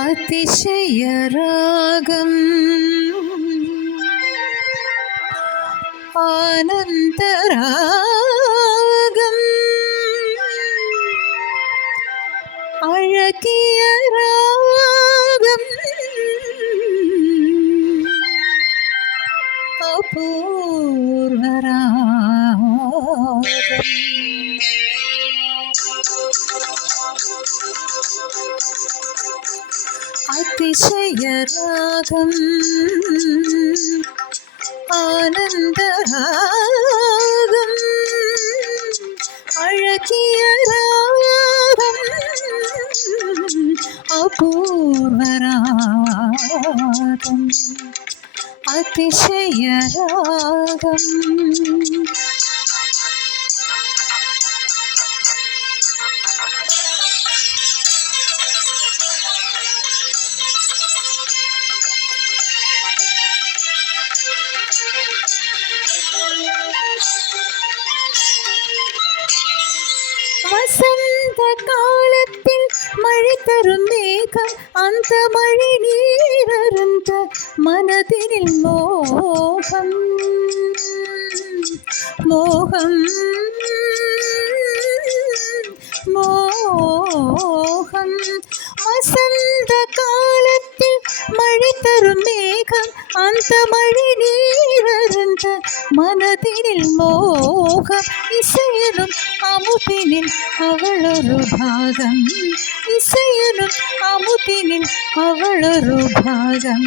அதிசய ராகம் ஆனந்த ராகம் அழகிய ராகம் அபூர்வ ராகம் அதிசய ராகம் ஆனந்த ராகம் அழகிய ராகம் அபூர்வ ராகம் அதிசய ராகம் வசந்த காலத்தில் மழை தரும் மேகம் அந்த மழை நீரருந்த மனதினில் மோகம் மோகம் மோகம் வசந்த காலத்தில் மழை தரும் மேகம் அந்த மழை நீரருந்த மனதினில் மோகம் இசையிலும் அமுதினில் அவளொரு பாகம் இசையிலும் அமுதினில் அவளொரு பாகம்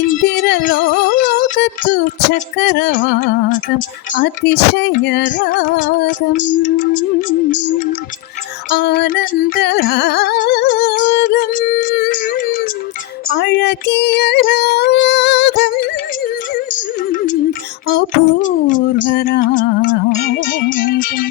இந்திரலோகத்து சக்கரவாகம் அதிசய ராகம் ஆனந்த ராகம் அழகிய ராகம் அபூர்வ ராகம்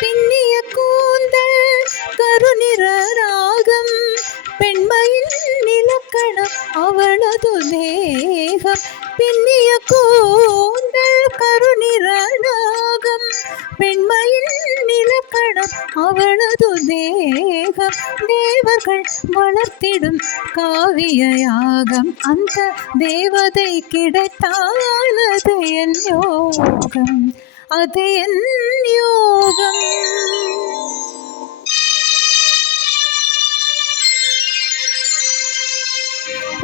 பின்னிய கூந்தல் கருநிற ராகம் பெண்மையின் நிலக்கணம் அவளது தேகம் பின்னிய கூந்தல் கருநிற ராகம் பெண்மையின் நிலக்கணம் அவளது தேகம் தேவர்கள் வளர்த்திடும் காவிய யாகம் அந்த தேவதை கிடைத்தானது என் யோகம் அது என் யோகம்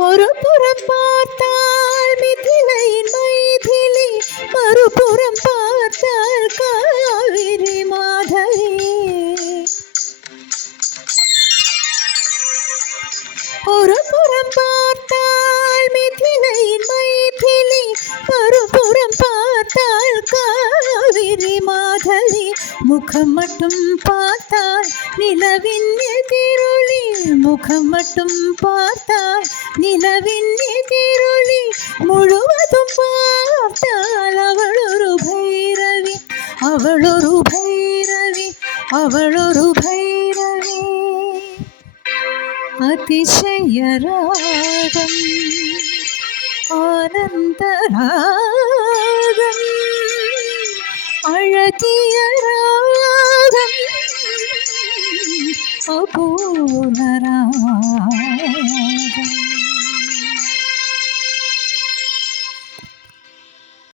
ஒரு புறம் பார்த்தால் மிதிலையின் மைதிலி மறுபுறம் பார்த்தால் காவிரி மாதவி ஒரு புறம் பார்த்தால் மிதிலையின் மைதிலி மறுபுறம் பார்த்தால் காவிரி மாதவி முகம் மட்டும் பார்த்தால் நிலவின் எதிரொளி முகம் மட்டும் பார்த்தால் நிலவின் எதிரொளி முழுவதும் பார்த்தால் அவளொரு பைரவி அவளொரு பைரவி அவளொரு பைரவி அதிசய ராகம் ஆனந்த ராகம் அழகிய ராகம் அபூர்வ ராகம்